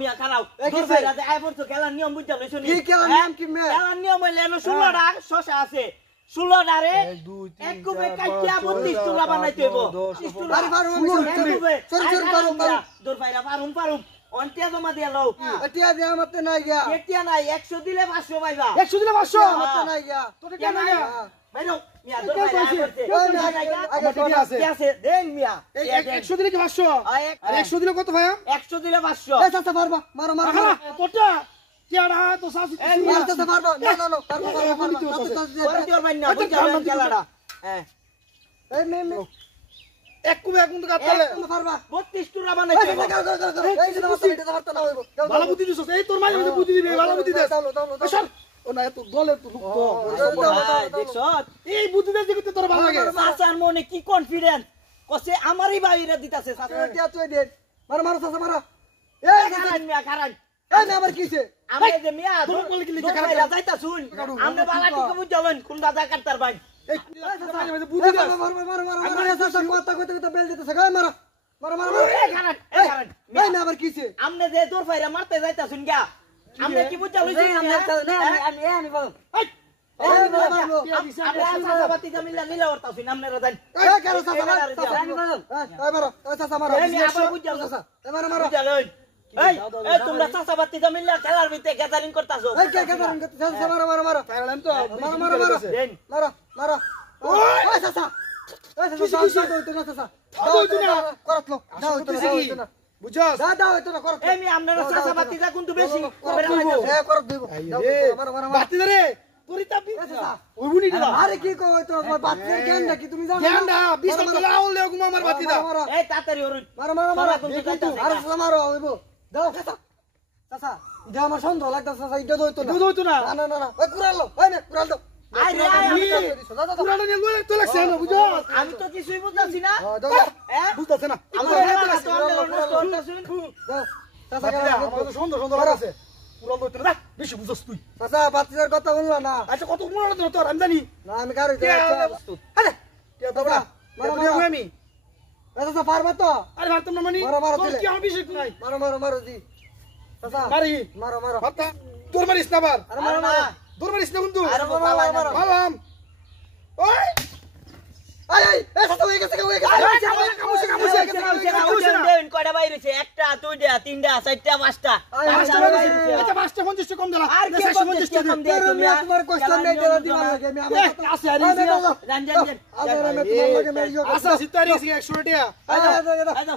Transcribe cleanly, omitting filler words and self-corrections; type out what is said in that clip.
মিয়া খারাও দূর বাইরে আয় পড়ছো খেলার নিয়ম বুঝতে লইছো নি কি খেলার নিয়ম কি মে খেলার নিয়ম হইলে 16টা শশা আছে 16টা রে এক কুবে কাটিয়া 32 তুলা বানাইতে হইব 32 তুলা দূর বাইরে পারুম অন্টিয়া জমা দিয়া লও এটিয়া দিয়া মতে নাই গিয়া এটিয়া নাই 100 দিলে 500 পাইবা 100 দিলে 500 মতে নাই গিয়া তোরে কেন নাই বাইরো মিয়া দূর বাইরে আছে দেন মিয়া 100 দিলে কি 500 আর 100 দিলে কত ভাইয়া 100 দিলে 500 এই চাচা পারবা মারো তোটা কেডা তো সাসি এই মিয়া চাচা পারবা না পারবা করে দিও ভাই না বুঝালেন খেলাটা এই মে এক কুবে এক মুন্ড কাটলে পারবা 32 টুরা বানাইছে এই যে তোমার এটা পারতা না হইবো ভালো বুদ্ধি দিছস এই তোর মাঝে বুদ্ধি দিবি ভালো বুদ্ধি দে চল ও না এত দলে তো রুক্ত দেখছ এই বুদ্ধি দে দিতে তোর ভালো লাগে চাচার মনে কি কনফিডেন্স কসে আমারই বাইরে দিতাছে চাচা টিয়া তুই দে মার চাচা মার এই খারান মিয়া খারান এই না আবার কিছে আমি যে মিয়া তোর বলে কি লিখে খারান যাইতা শুন আমরা বালা টিকে বুঝালেন কোন দাদা কাটতার ভাই এই বুদ্ধি দে মার চাচা কথা কইতে বেল দিতেছে গায় মার এই খারান এই না আবার কিছে আমনে যে তোর ফাইরা মারতে যাইতা শুন গা আমনে কি বুঝা লইছি আমি বল চাচা বাতি জামিলা লীলা করতা শুন আমনে রাজান এই কেন চাচা আমি বল এই মারো এই চাচা মারো এই আবার বুঝা চাচা এই মারো বুঝালেন এই তোমরা চাচা বাতি জামিলা খেলার ভিতরে গ্যাদারিং করতাছো এই কে গ্যাদারিং করতাছ চাচা মারো খেলাম তো মারো ওই চাচা এই চাচা দাও তো চাচা দাও করতলো দাও তো না বুঝছস দাও তো না করত এই মি আমনের চাচা বাতি যা কিন্তু বেশি এ করত দিব মারো বাতি রে পরিতা বি ওই বুনি দিলা আরে কি কই তো বাতি জ্ঞান না কি তুমি জানো জ্ঞান না 20 টাকা লাও লে গুমা আমার বাতি দাও এই তাড়াতাড়ি ওর মারো কিন্তু আর মারো হইবো দাও চাচা এটা আমার সন্দেহ লাগতাছে চাচা এটা দইতো না না ওই কুরাল ওই না কুরাল দাও কুরাল নিয়ে লই তো লাগছে না বুঝো আমি তো কিছুই বুঝতাছি না বুঝতাছ না আমার আমার তো সন্দেহ লাগছে কুরাল দইতো না বেশি বুঝছস তুই চাচা বাতির কথা বললা না আচ্ছা কত কুরাল দইতো তোর আমি জানি না আমি কার আরে কে দাদা মারো আমি চাচা পারবা তো আরে মারতাম না মানি মারো কি আমি বেশি নাই মারো জি চাচা মারো বাতা তোর মারিস না বার আরে মারো তোর মারিস না কিন্তু আরে মারলাম ওই এই চাচা হয়ে গেছে কামুছে দেন কয়টা বাইরেছে একটা দুইটা তিনটা চারটা পাঁচটা আচ্ছা পাঁচটা 50 টাকা কম দিলা আর 50 টাকা কম দিয়ে তুমি তোমার কোশ্চেন নাই দিলা দিবা লাগে আমি আমার আছে আর জান আমি তোমার লাগে মেরিও আচ্ছা সিতারি 100 টাকা আচ্ছা